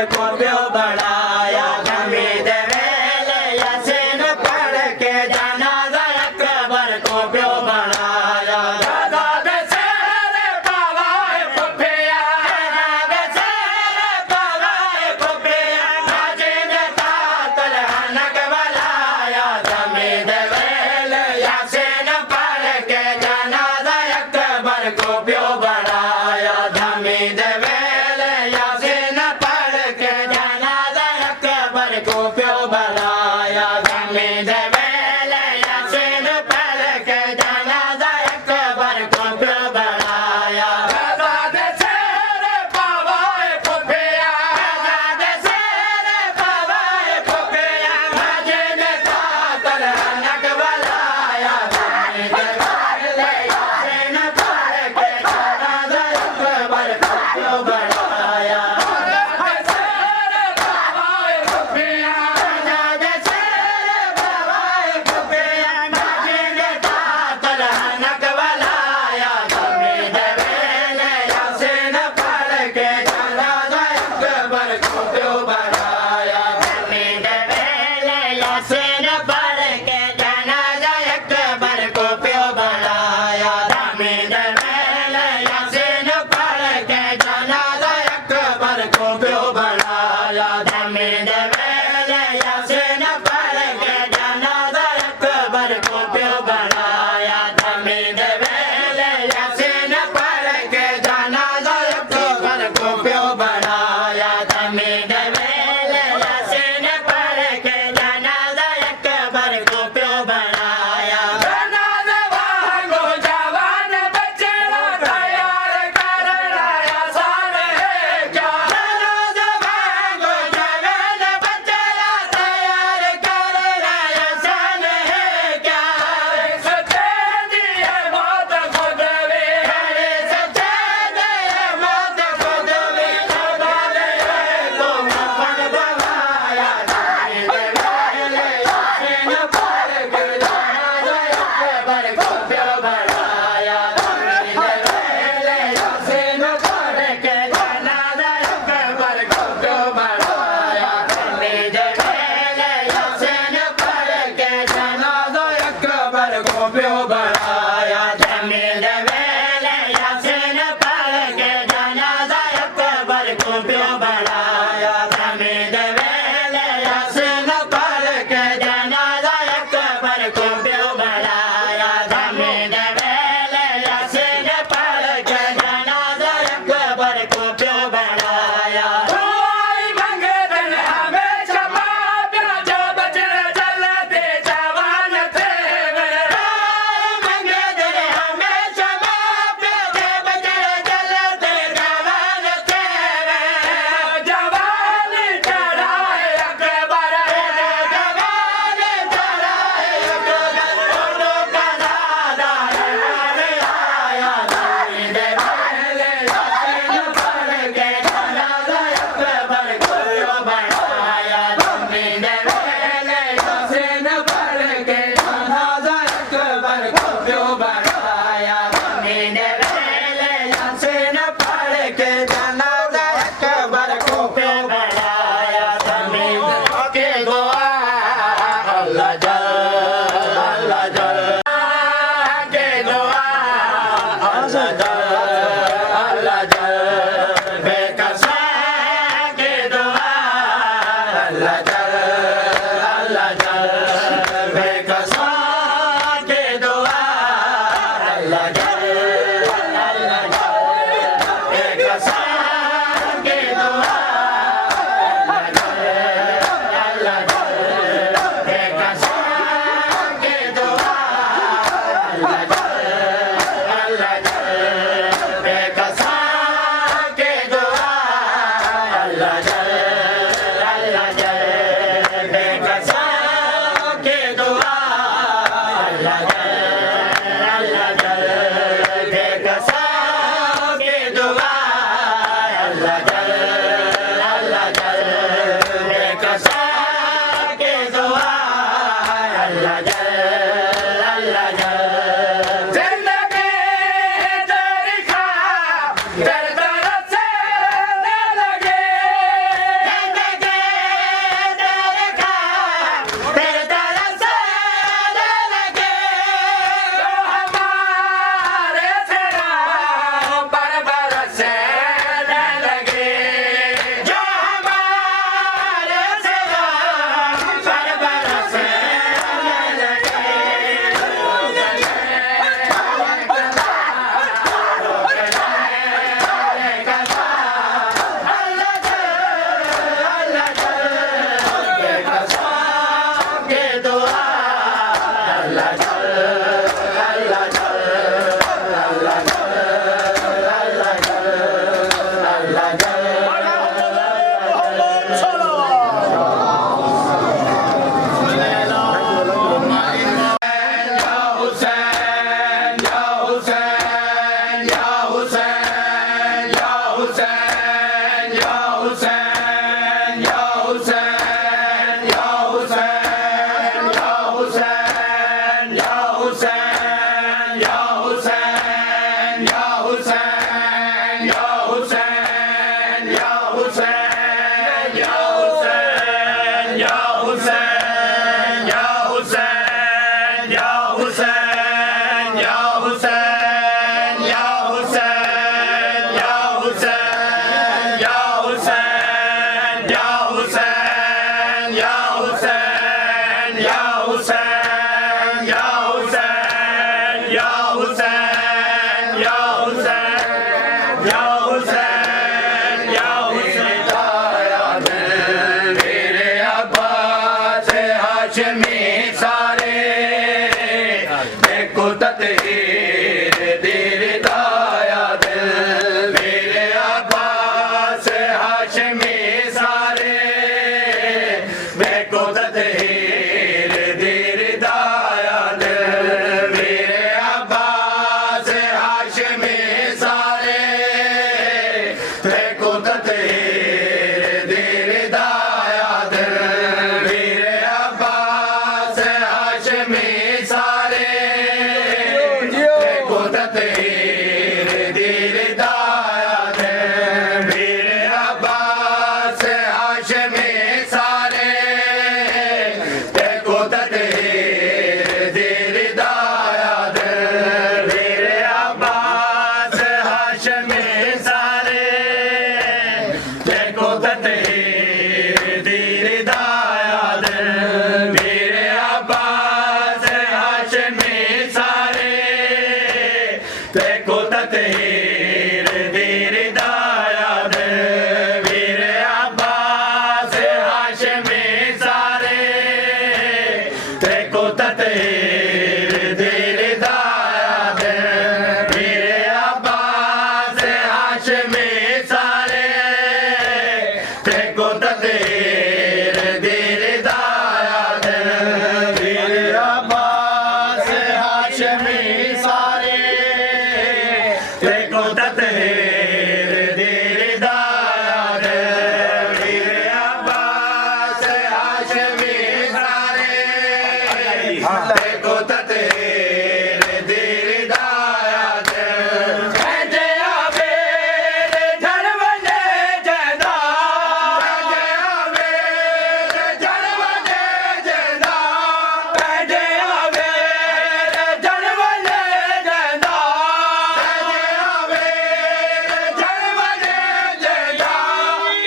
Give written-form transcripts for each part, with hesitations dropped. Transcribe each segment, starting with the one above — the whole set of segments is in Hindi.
अकबर को प्यो बढ़ाया हमीद वेले यासीन पढ़ के जनाजा अकबर को प्यो बढ़ाया दादा बेसेरे बाबाए फुफिया दादा बेसेरे बाबाए फुफिया माजिद तातल हनक बलाया हमीद वेले यासीन पढ़ के जनाजा अकबर को प्यो बढ़ाया हमीद वेले यासीन पढ़ के जनाजा अकबर को प्यो बढ़ाया हमीद वेले यासीन पढ़ के जनाजा अकबर को प्यो बढ़ाया दादा बेसेरे बाबाए फुफिया दादा बेसेरे बाबाए फुफिया माजिद तातल हनक बलाया हमीद वेले यासीन पढ़ के जनाजा अकबर को प्यो बढ़ाया बेसेरे बाबाए फुफिया दादा बेसेरे बाबाए फुफिया माजिद तातल हनक बलाया हमीद वेले यासीन पढ़ के जनाजा अकबर को प्यो बढ़ाया हमीद वेले यासीन पढ़ के जनाजा अकबर को प्यो बढ़ाया हमीद वेले यासीन पढ़ के जनाजा अकबर को प्यो बढ़ाया हमीद वेले यासीन पढ़ के जनाजा अकबर को प्यो बढ़ाया हमीद वेले यासीन पढ़ के जनाजा अकबर को प्यो बढ़ाया हमीद वेले यासीन पढ़ के जनाजा अकबर को प्यो बढ़ाया जनाजा वांगो जवान बच्चेरा तैयार करना आसान है क्या जनाजा वांगो जवान बच्चेरा तैयार करना आसान है क्या सच्चे दिए मौत खुद वे सच्चे दिए मौत खुद वे सवाले तो मफन बवाया हमीद वेले यासीन पढ़ के जनाजा अकबर को प्यो बढ़ाया हमीद वेले यासीन पढ़ के जनाजा अकबर को प्यो बढ़ाया हमीद वेले यासीन पढ़ के जनाजा अकबर को प्यो बढ़ाया हमीद वेले यासीन पढ़ के जनाजा अकबर को प्यो बढ़ाया हमीद वेले यासीन पढ़ के जनाजा अकबर को प्यो बढ़ाया हमीद वेले यासीन पढ़ के जनाजा अकबर को प्यो बढ़ाया दुआई मंगे दिन हमेशा माँ प्या जो बचने चलते जवान थे दुआई मंगे दिन हमेशा माँ प्या जो बचने चलते जवान थे जवान चढ़ाए अकबर जवान चढ़ाए अकबर दोनों का दादा हमें आया हमीद वेले यासीन पढ़ के जनाजा अकबर को प्यो बढ़ाया हमीद वेले यासीन पढ़ के जनाजा अकबर को प्यो बढ़ाया हमीद वेले यासीन पढ़ के जनाजा अकबर को प्यो बढ़ाया हमीद के दुआ अल्लाह जल के दुआ अल्लाह जल बेकसा के दुआ अल्लाह जल बेकसा के दुआ अल्लाह जल बेकसा हाशमी सारे देखो ततहीर दीर दायाद मेरे अब्बास हाशमी सारे देखो ततहीर दीर दायाद मेरे अब्बास हाशमी सारे देखो ततहीर दीर दायाद मेरे अब्बास हाशमी सारे देखो ततहीर दीर दायाद मेरे अब्बास हाशमी सारे देखो ततहीर दीर दायाद मेरे अब्बास हाशमी सारे देखो ततहीर दीर दायाद मेरे अब्बास हाशमी सारे देखो ततहीर दीर दायाद मेरे अब्बास हाशमी सारे देखो ततहीर दीर दायाद मेरे अब्बास हाशमी सारे देखो ततहीर दीर दायाद मेरे अब्बास हाशमी सारे देखो ततहीर दीर दायाद जे आवेर झड़वने जदा जे आवेर झड़वने जदा जे आवेर झड़वने जदा जे आवेर झड़वने जदा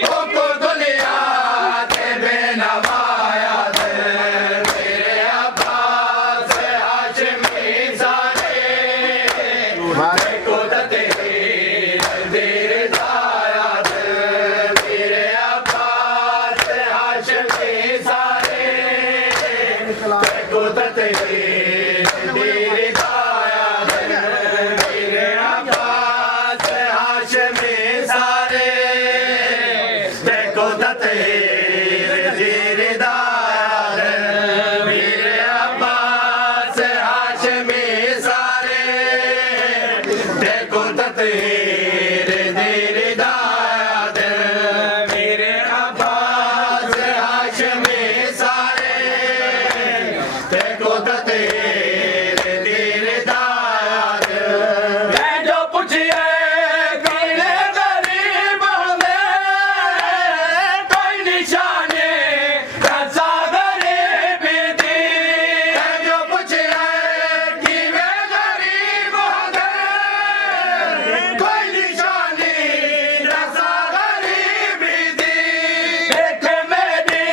ओ को दुनिया के बेनवाया मेरे अब्बास हाशमी सारे देखो ततहीर दीर दायाद मेरे अब्बास हाशमी सारे देखो ततहीर दीर दायाद मेरे अब्बास हाशमी सारे देखो ततहीर दीर दायाद मेरे अब्बास हाशमी सारे देखो ततहीर दीर दायाद मेरे अब्बास हाशमी सारे देखो ततहीर दीर दायाद मैं जो पूछिए किने गरीब में कोई निशानी कैसा गरीब दी मैं जो पूछिए कि वे गरीब में कोई निशानी कैसा गरीब दी देख मेरी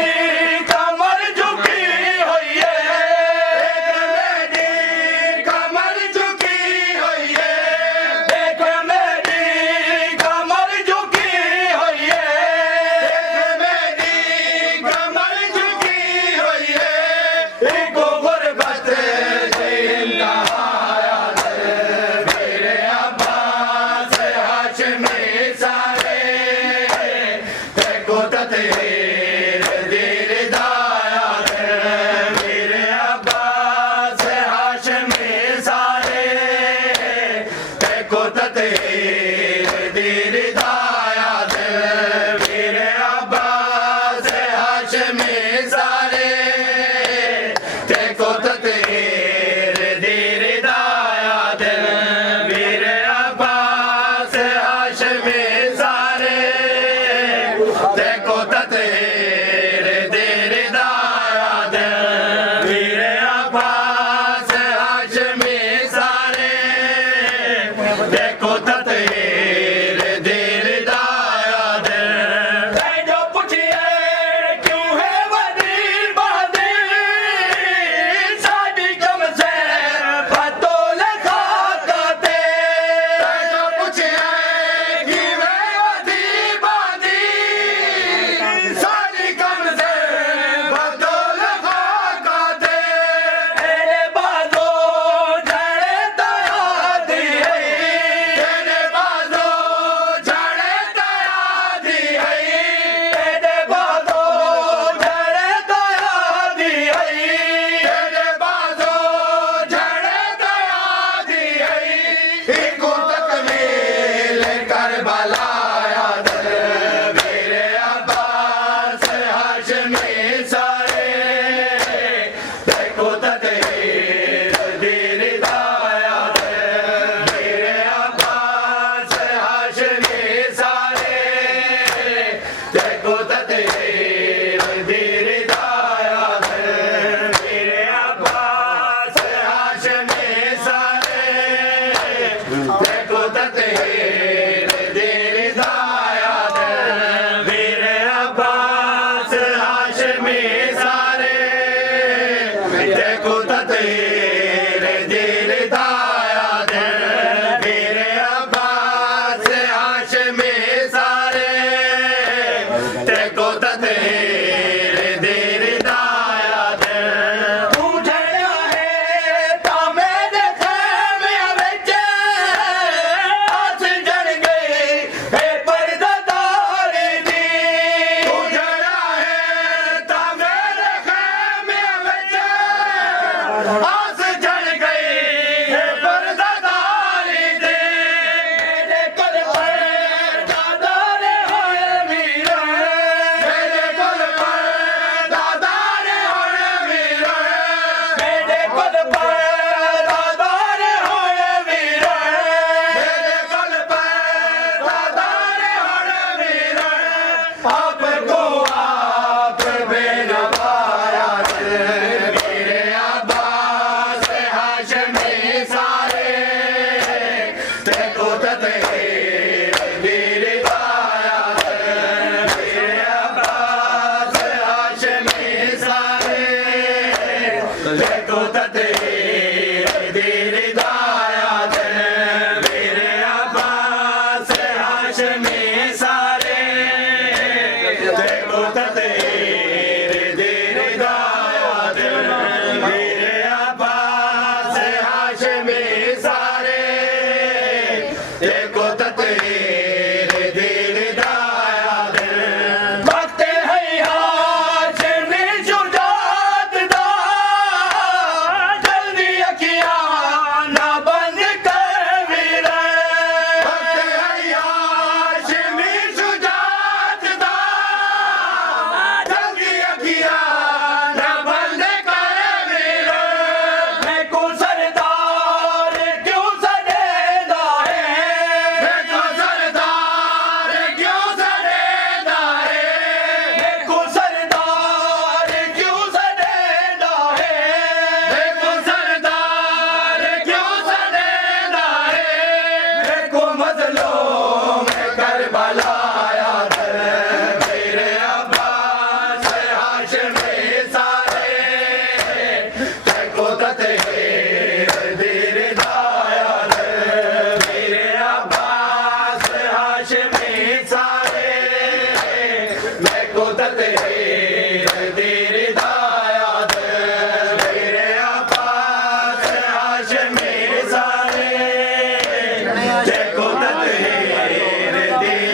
कमर झुकी हुई है देख मेरी कमर झुकी हुई है देख मेरी कमर झुकी हुई है देख मेरी कमर झुकी हुई है इनको गुर्बत से इंतहाया मेरे अब्बास हाशमी सारे देखो ततहीर दीर दायाद मेरे अब्बास हाशमी सारे देखो ततहीर दीर दायाद मेरे अब्बास हाशमी सारे देखो ततहीर दीर दायाद मेरे अब्बास हाशमी सारे देखो ततहीर दीर दायाद मेरे अब्बास हाशमी सारे देखो ततहीर दीर दायाद मैं जो पूछिए क्यों है वजीर बहादुर साडी कम से फतोल खाते मैं जो पूछिए कि वे वजीर बहादुर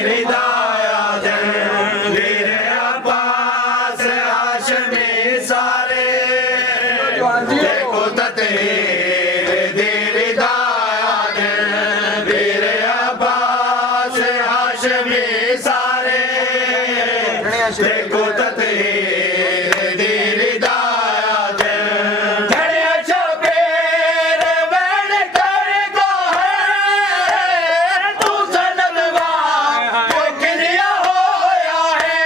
रिदाया दे वीर अब्बास हाशमी सारे देखो तेरे दी रिदाया दे वीर अब्बास हाशमी सारे देखो तेरे दी रिदाया दे धड़िया शबीर बैठ कर को है तू सनदवा वो किनिया होया है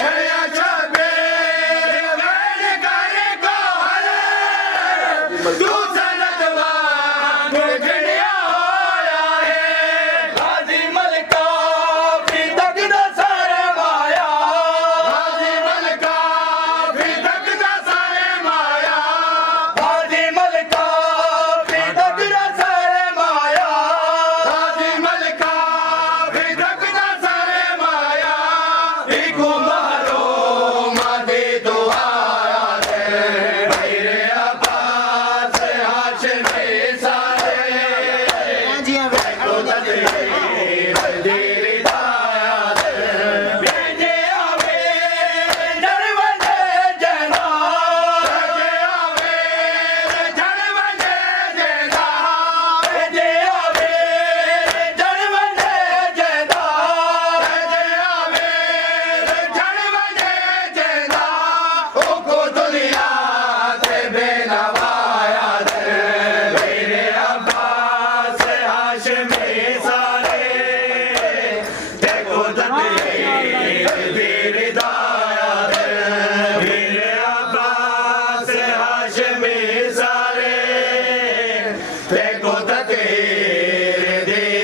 धड़िया शबीर बैठ कर को है तू सनदवा वो किनिया होया है गाजी मलका भी तक दा सारे माया गाजी मलका भी तक दा सारे माया गाजी मलका भी तक दा सारे माया गाजी मलका भी तक दा सारे माया इको मारो मादे दुआया दे मेरे अब्बास हाशमी सारे देखो तेरे रिदाया दे भेजे आवे जड़वंजे जना भेजे आवे जड़वंजे जना भेजे आवे जड़वंजे जना भेजे आवे जड़वंजे जना ओको दुनिया ते बेनवाया दे मेरे अब्बास हाशमी सारे देखो तेरे रिदाया दे मेरे अब्बास हाशमी सारे देखो तेरे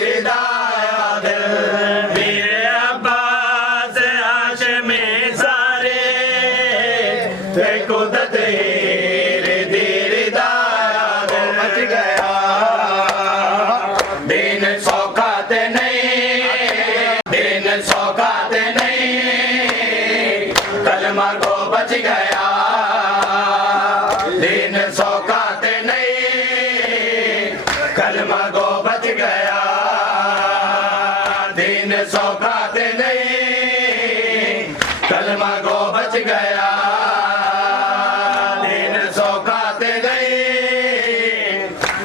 रिदाया दे मेरे अब्बास हाशमी सारे देखो तेरे रिदाया दे मच गया दिन सौखा ते नहीं दिन सौखा ते नहीं कलमा को बच गया दिन सौखा ते नहीं कलमा को बच गया दिन सौखा ते नहीं कलमा को बच गया दिन सौखा ते नहीं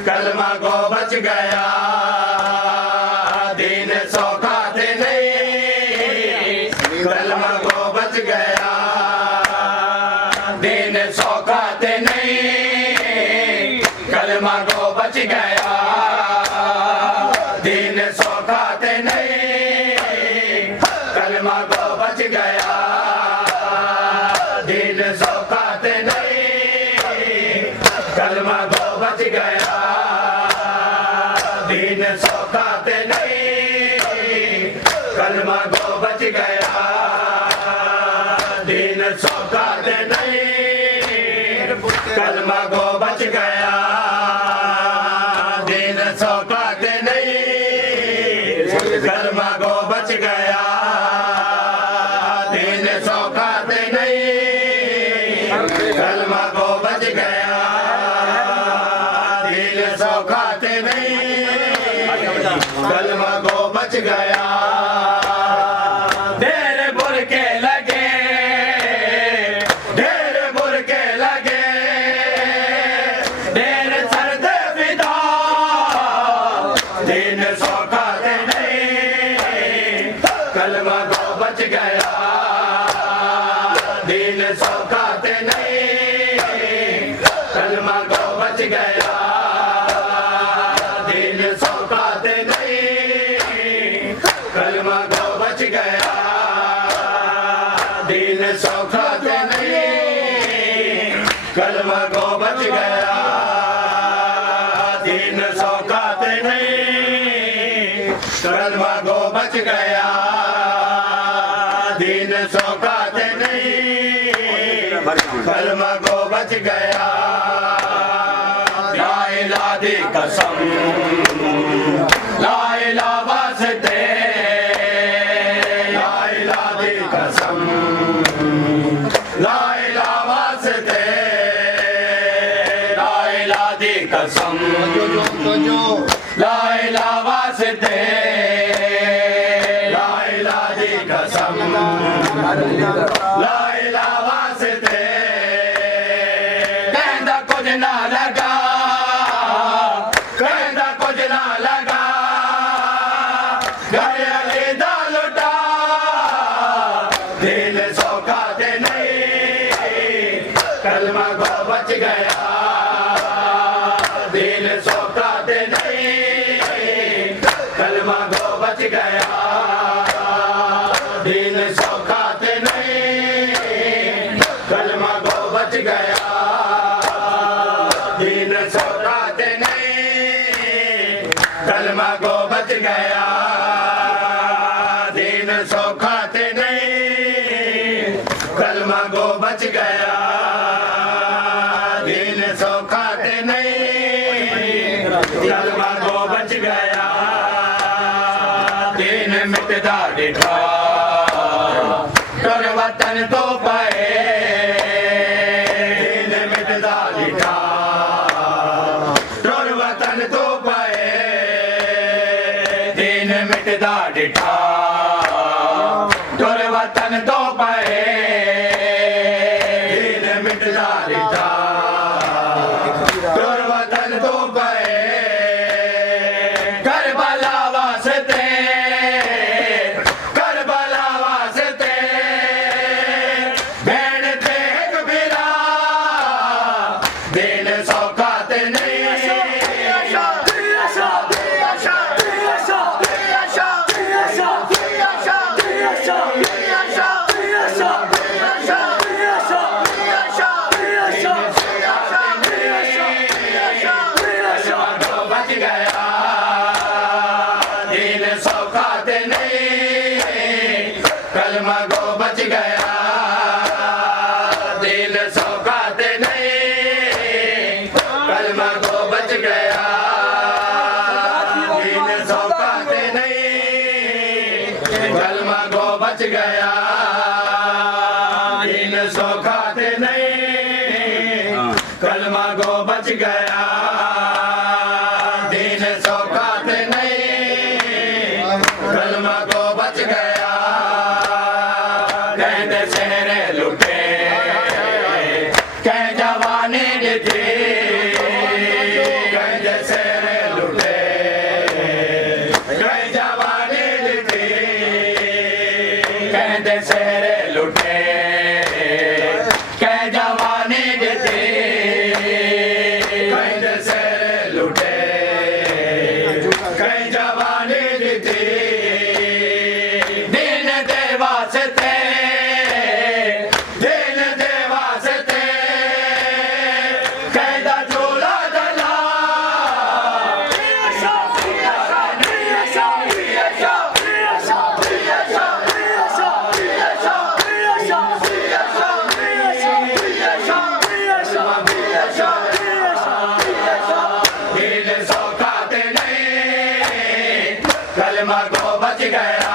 कलमा को बच गया दिन सौखा ते नहीं कलमा को बच गया दिन सौखा ते नहीं कलमा को बच गया दिन सौखा ते नहीं कलमा को बच गया दिन सौखा ते नहीं कलमा को बच गया दिन सौखा ते नहीं कलमा को बच गया दिन सौखा ते नहीं कलमा को बच गया दिन सौखा ते नहीं कलमा को बच गया दिन सौखा ते नहीं कलमा को बच गया दिन सौखा ते नहीं कलमा को बच गया ढेर बुरके लगे ढेर बुरके लगे ढेर सर्द विदा दिन सौखा ते नहीं कलमा को बच गया दिन सौखा ते नहीं कलमा को बच गया दिन सौखा ते नहीं कलमा को बच गया दिन सौखा ते नहीं कलमा को बच गया दिन सौखा ते नहीं कलमा को बच गया दिन सौखा ते नहीं कलमा को बच गया ला इलाहा दी कसम ला इलाहा वास्ते ला इलाहा दी कसम ला इलाहा वास्ते ला इलाहा दी कसम ला इलाहा वास्ते ला कसम ला इलाहा वास्ते कहंदा कुछ ना लगा कहंदा कुछ ना लगा घर अली दा लुटा दिल सौखा ते नहीं कलमा गो बच गया दिल सौखा ते नहीं कलमा गो बच गया दिल सौखा ते नहीं कलमा गो बच गया दिल सौखा ते नहीं कलमा गो बच गया दिन सौखा ते नहीं कलमा गो बच गया दिन सौखा ते नहीं कलमा गो बच गया दिन मिटदा डिठा कर वतन तो पाए दिन मिटदा डिठा कर वतन तो पाए दिन मिटदा डिठा कर वतन तो पाए दिन मिटदा डिठा कर वतन तो पाए करबला वास्ते करबला वास्ते भेड़ ते कबीरा दिन सौखा ते नहीं बच गया दिल सौखा ते नहीं कलमा गो बच गया दिल सौखा ते नहीं कलमा गो बच गया दिल सौखा ते नहीं कलमा गो बच गया दिल सौखा ते नहीं कलमा गो बच गया दिन सौखा ते नहीं कलमा गो बच गया कहते शहरे लुटे कह जवानी दिखी कहते शहरे लुटे कह जवानी दिखी कहते शहरे लुटे कह जवानी दिखी कहते शहरे लुटे कई जवानी दी दिन दे वास्ते दिन दे वास्ते कहदा झोला दला दिल सौखा ते नहीं कलमा गो बच गया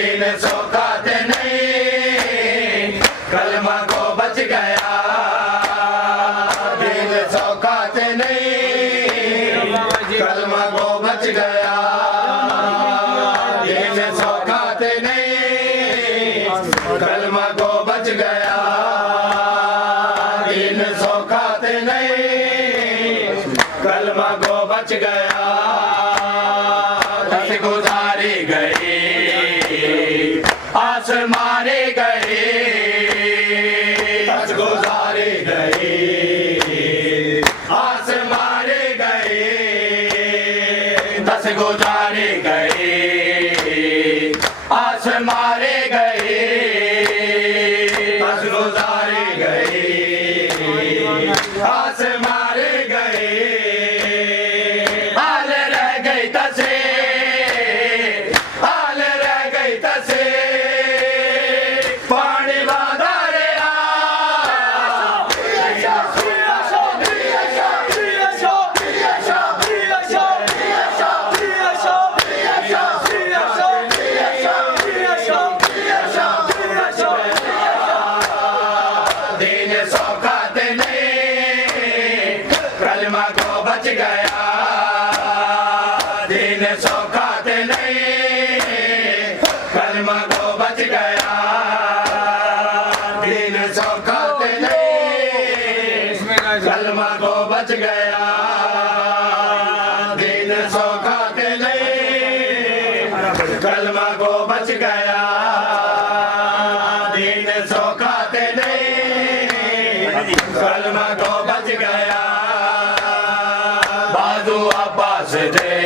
दिन सौखा ते नहीं कलमा गो बच गया दिन सौखा ते नहीं कलमा गो बच गया दिन सौखा ते नहीं कलमा गो बच गया दिन सौखा ते नहीं कलमा गो बच गया दस गुजारी गई आस मारी गई दस गुजारी गई आस मारी गई दस गुजारी गई आस मारी गई दस गुजारी गई आस मारी गई हाल रह गई तसे हाल रह गई तसे पानी वादा रेया दिल कलमा गो बच गया दीन सौखा ते नहीं कलमा गो बच गया दीन सौखा ते नहीं कलमा गो बच गया दीन सौखा ते नहीं कलमा गो बच गया बाजू अब्बास दे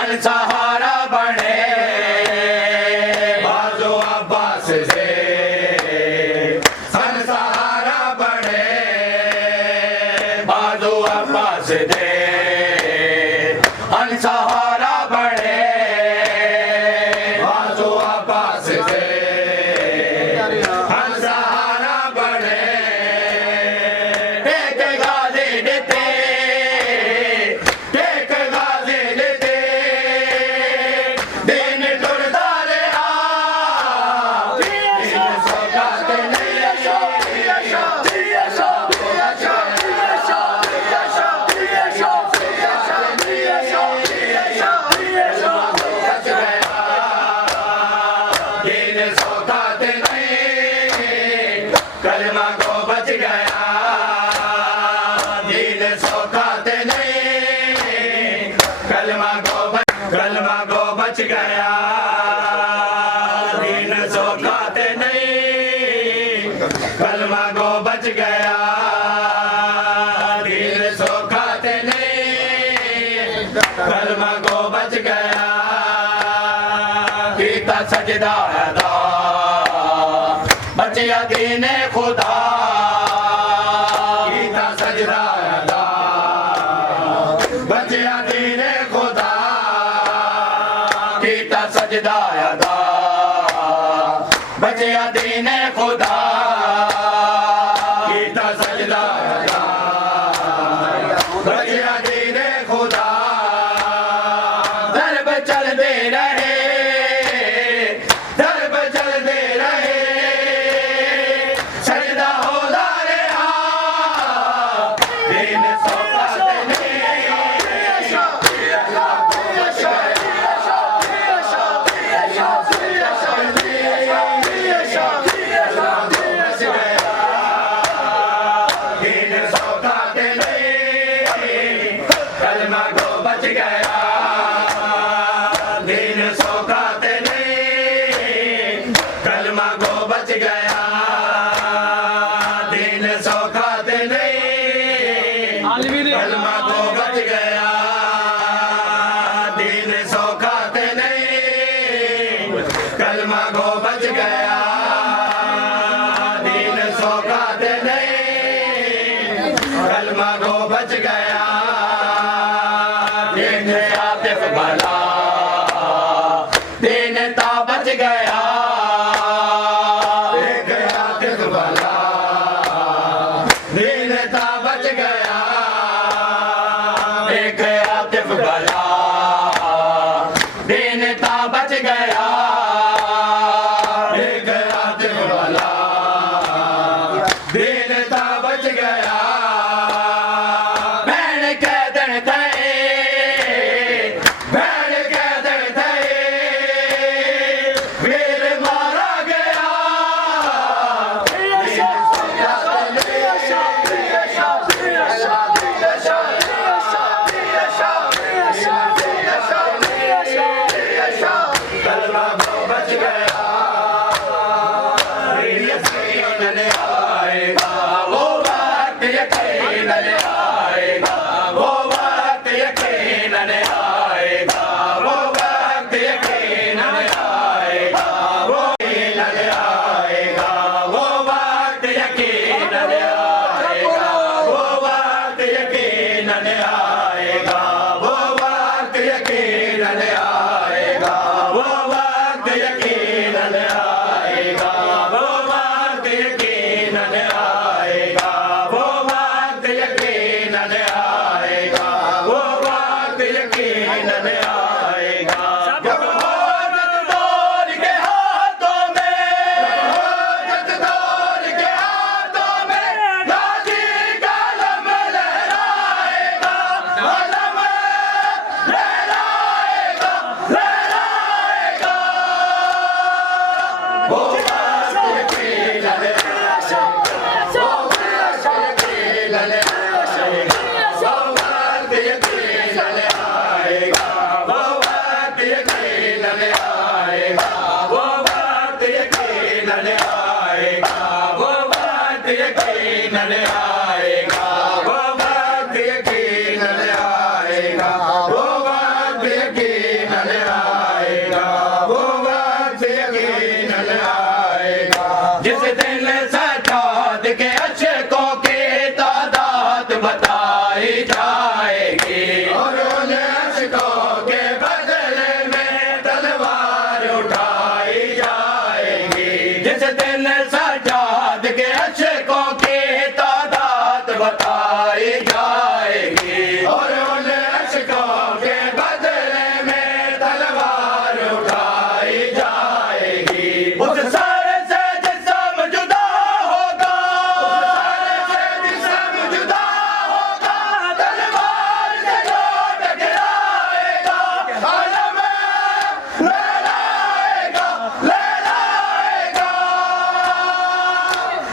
अनसहारा बने बाजू अब्बास दे अनसहारा बने बाजू अब्बास दे अनसहारा बने बाजू अब्बास दे अनसहारा बने टेक गाजी देते टेक गाजी देते दिन दुर्दारे आ दिन सौगात नहीं दिन सौगात नहीं कलमा को बच गया दिन सौगात नहीं कलमा को बच गया दिन सौगात नहीं कलमा को बच गया दिन सौगात नहीं कलमा को बच गया कीता सजदा अदा बचिया दीन खुदा कीता सजदा अदा बचिया दीन खुदा कीता सजदा अदा बचिया दीन खुदा कीता सजदा अदा बचिया दीन खुदा दरब चलते रहे दरब चलते रहे सजदा होदा रहा दिन सौगात नहीं दिन सौगात नहीं कलमा को बच गया दिन सौगात नहीं कलमा को बच गया दिन सौगात नहीं कलमा को बच गया दिन सौगात नहीं कलमा को बच गया दिन सौगात नहीं कलमा को बच गया दिन आतिफ भला दिन ता बच गया एक आतिफ भला दिन ता बच गया एक आतिफ भला दिन ता बच गया जिस दिन सजाद के अशकों की तादाद बताई जाएगी और उन अशकों के बदले में तलवार उठाई जाएगी। उस सर से जिस्म जुदा होगा, उस सर से जिस्म जुदा होगा, तलवार से जो टकराएगा आलम लहराएगा लहराएगा।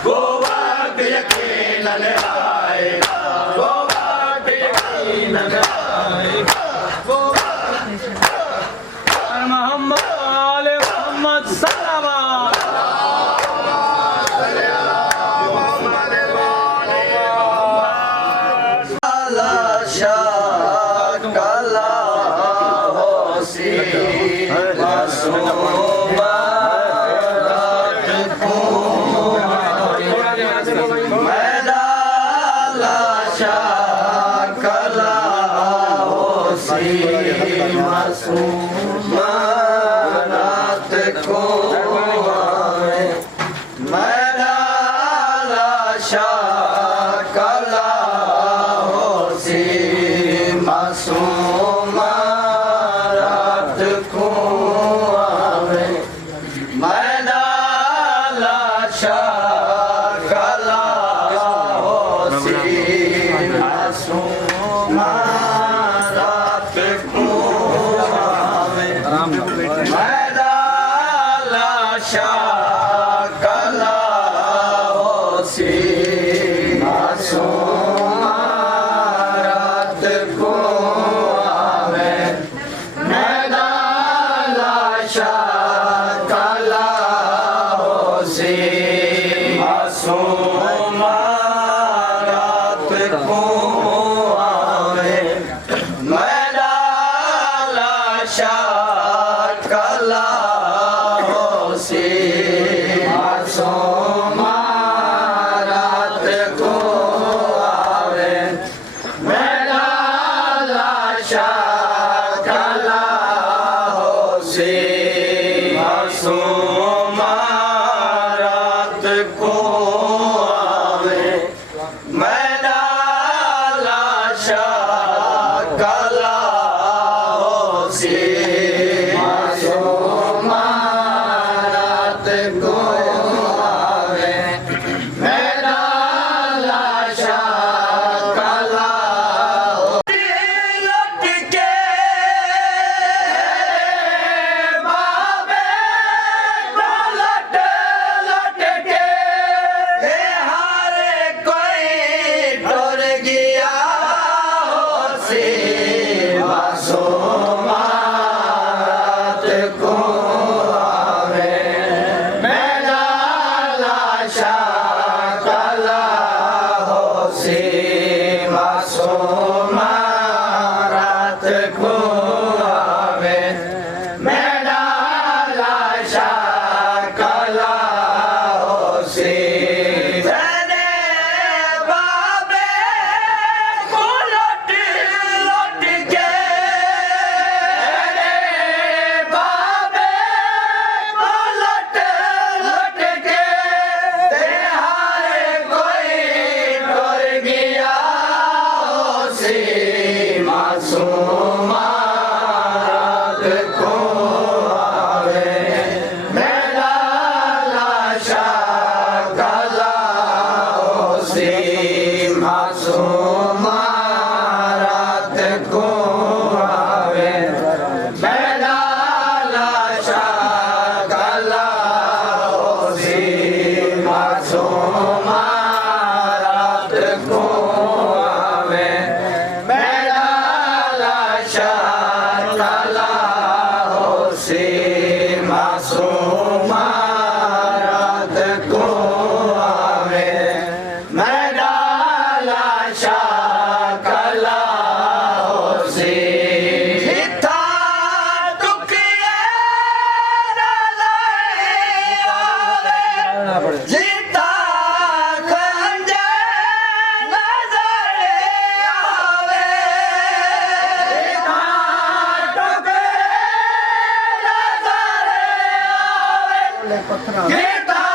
वो वक्त यकीनन आएगा, वो वक्त यकीनन आएगा। मोहम्मद आले मोहम्मद सल्लल्लाहु गीता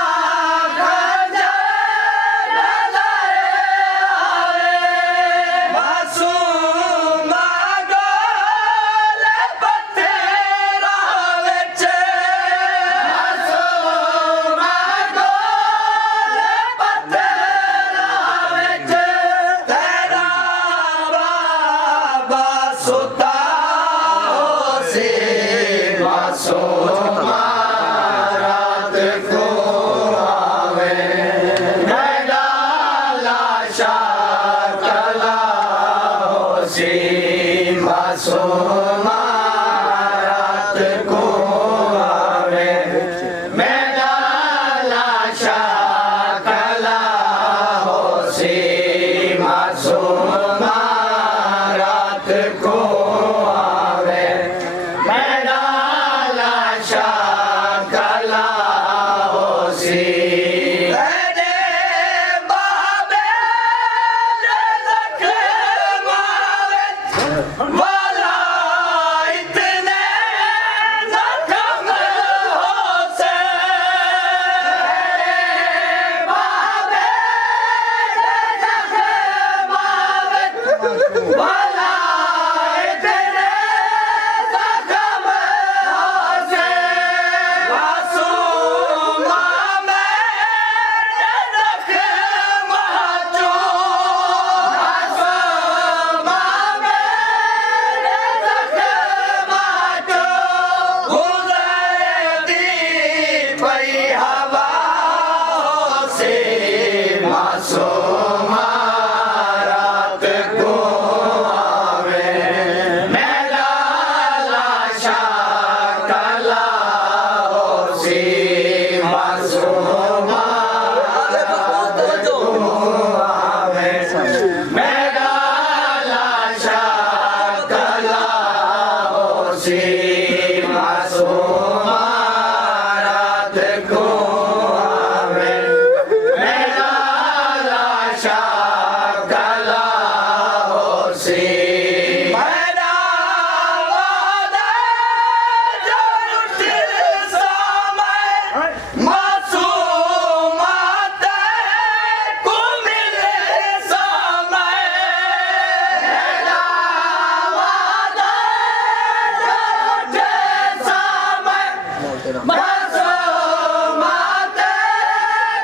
तेरा मासूमाते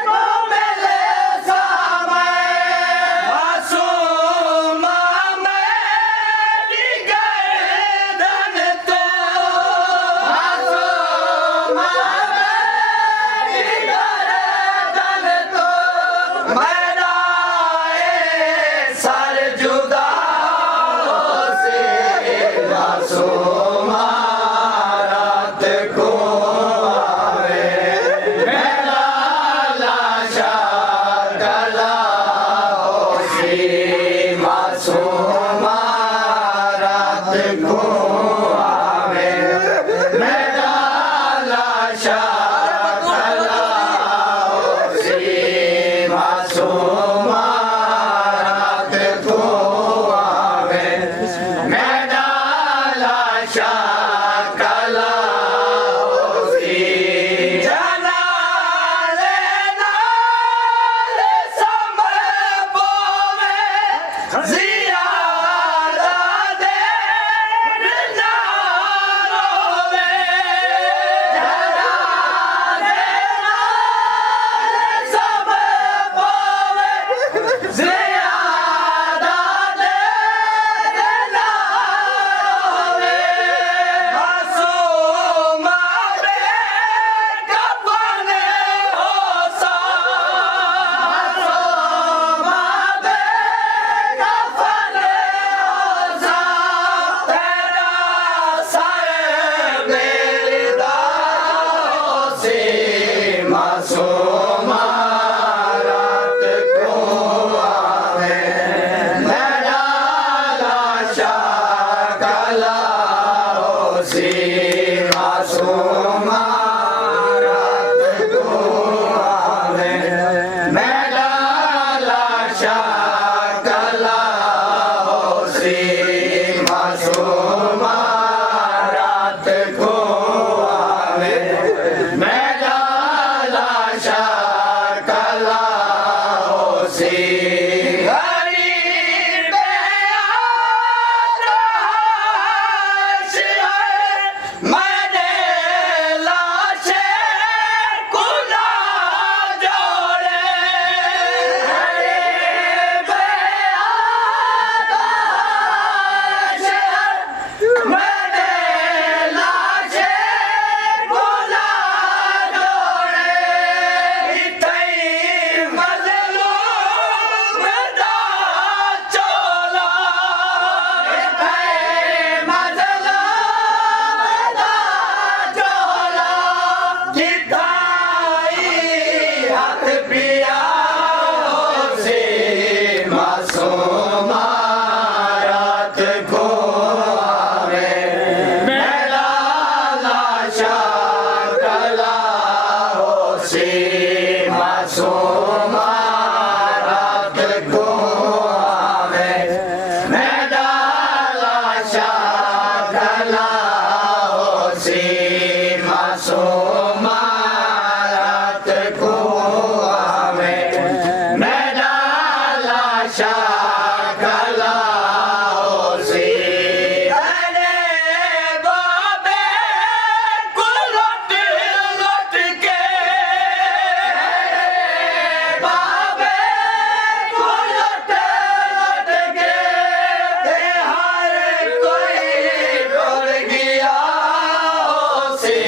को मिले समय मासूमा मेरी गर्दन तो मासूमा मेरी गर्दन तो मेरा सर जुदा से मासूमा रात को आवे मेरा लाशा गला होशी मासूमा रात को आवे मेरा लाशा गला होशी मासूमा रात को आवे मेरा लाशा कला होशी जना लेना ले समय बोवे जियादा देर ना रोवे जना लेना ले समय बोवे जियादा देर ना रोवे मासूमा रे कफने हो सा मासूमा रे कफने हो सा तेरा सर मेरी दाहों से मासूमा रात को आवे मेरा लाशा कला होशी मासूमा रात को आवे मेरा लाशा कला होशी मासूमा रात को आवे मेरा लाशा कला होशी गरीब आश है मैंने लाशे कुला जोड़े गरीब आश है मैंने लाशे कुला जोड़े इतई मजलूम दा चोला इतई मजलूम दा चोला किताई हाथ पिया से मासूमा रात को आवे मेरा लाशा कला होशी मासूमा रात को आवे मेरा लाशा कला होशी मासूमा रात को आवे मेरा लाशा कला होशी अरे बाबे को लौट लौट के बाबे को लौट लौट के हर कोई डर गया से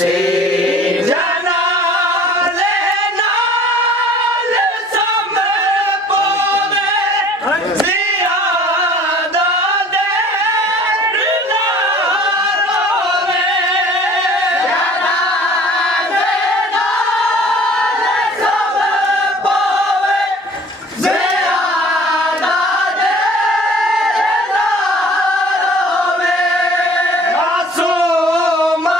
सी जनाले नाल सम पोवे जियादा देर ना रोवे जनाले नाल सम पोवे जियादा देर ना रोवे मासूमा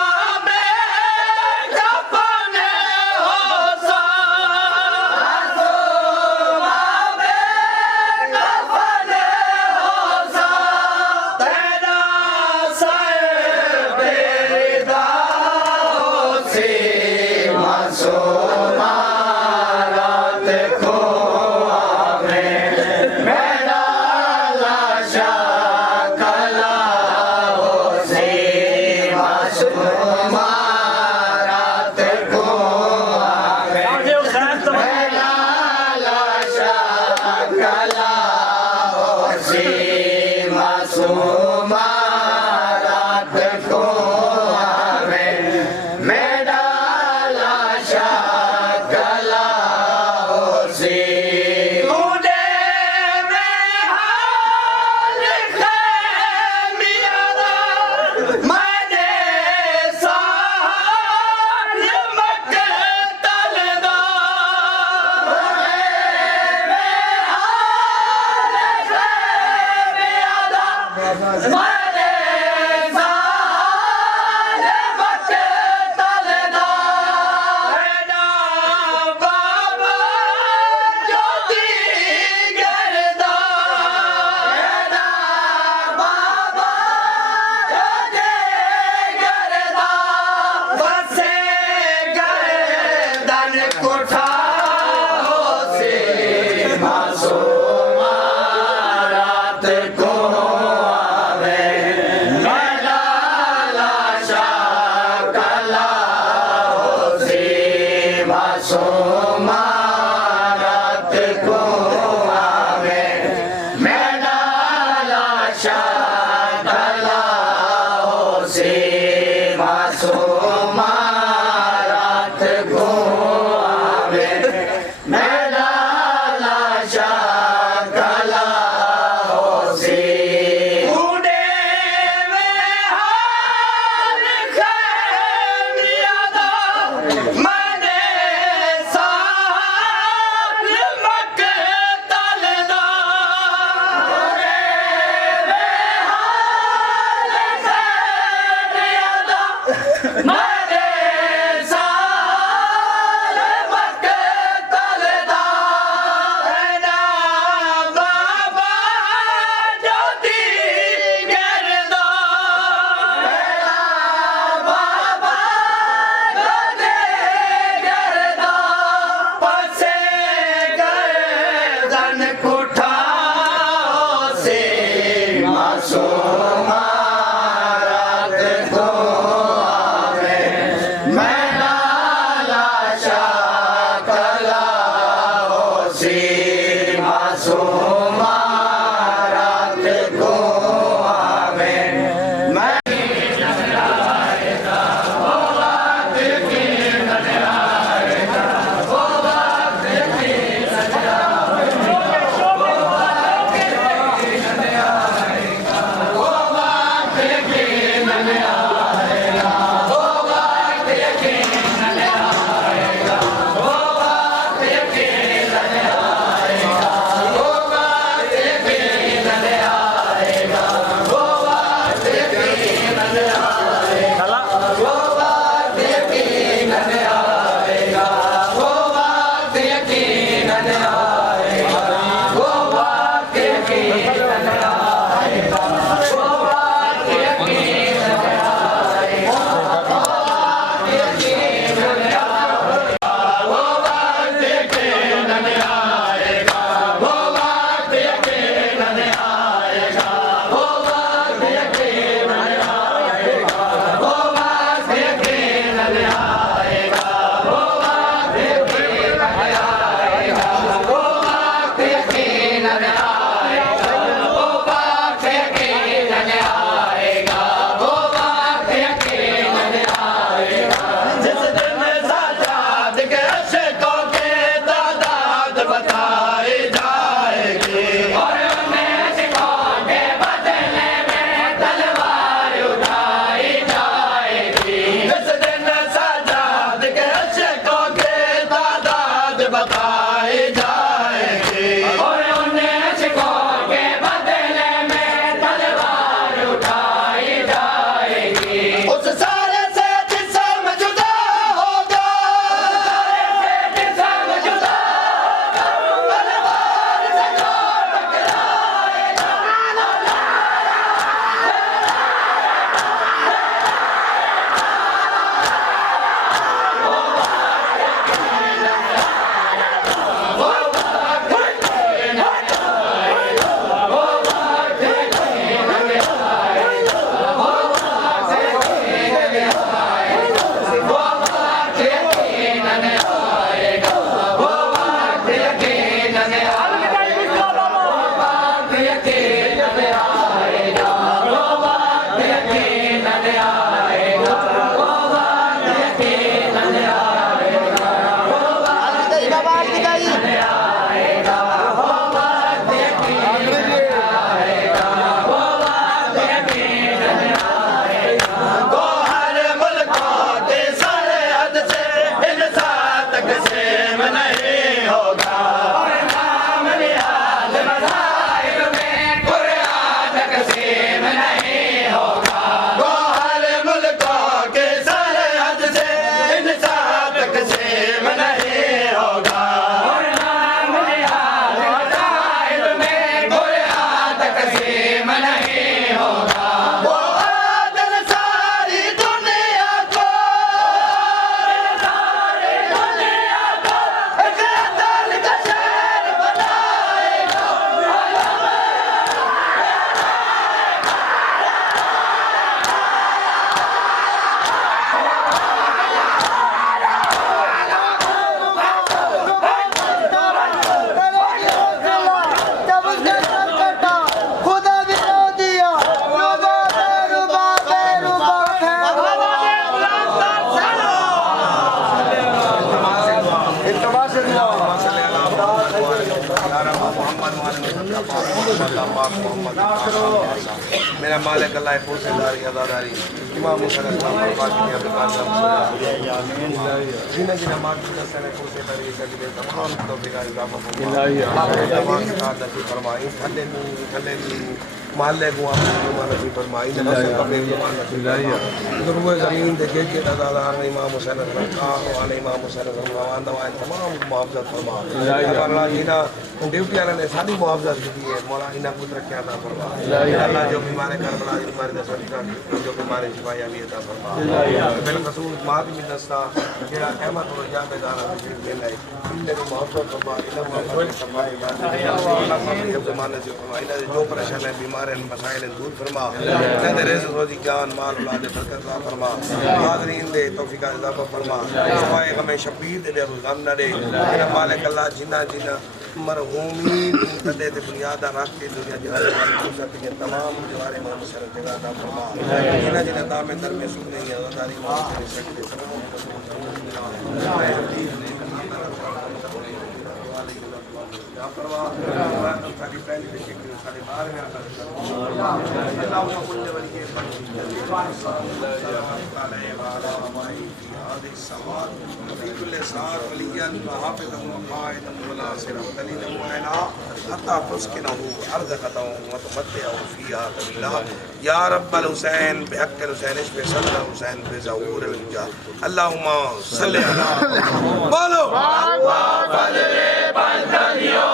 आएगा। मेरा मालिक अल्लाह फौसेदारी अदादारी इमाम हुसैन अस्लाम फरमाते हैं अपने कालम जिन्हें जिन्हें मालिक हुसैन फौसेदारी के लिए तमाम तौफीक इजाफा फरमाई खले माले को आप नसीब फरमाई ज़मीन दे के दादार इमाम हुसैन वाले इमाम हुसैन दवाएं तमाम मुआवजा फरमा जिना ड्यूटी वाले ने सारी मुआवजा की है मौला इन्हें कुछ रखे अता फरमा अल्लाह जो बीमार करबला बीमारी दस जो बीमारी शिफाया भी अता फरमा बिल रसूल मात में दस्ता जेड़ा अहमद और जाबेदार के लिए इन्हें मुआवजा फरमा इन्हें मुआवजा फरमा अल्लाह जमाने जो फरमा इन्हें जो परेशान है बीमार है मसाइल दूर फरमा इन्हें रिज़्क़ रोज़ी जान माल औलाद बरकत अता फरमा हाज़रीन दे तौफीक इजाफा फरमा सवाए गम शबीर दे रुज़ान न दे मेरा मालिक अल्लाह जिन्ना जिन्ना मरहूमीन तदे ते बुनियाद रख के दुनिया जहान के तमाम जवारे इमाम हुसैन जगह अता फरमा जिन्ना जिन्ना दामे दर में सुख नहीं अदादारी मां के सकते या रब्बल हुसैन बिहक़्क़िल हुसैन इश्क़ सदर हुसैन बिज़हूर अल-जा अल्लाहुम्मा सल्लि अला बोलो फजले बंदनियों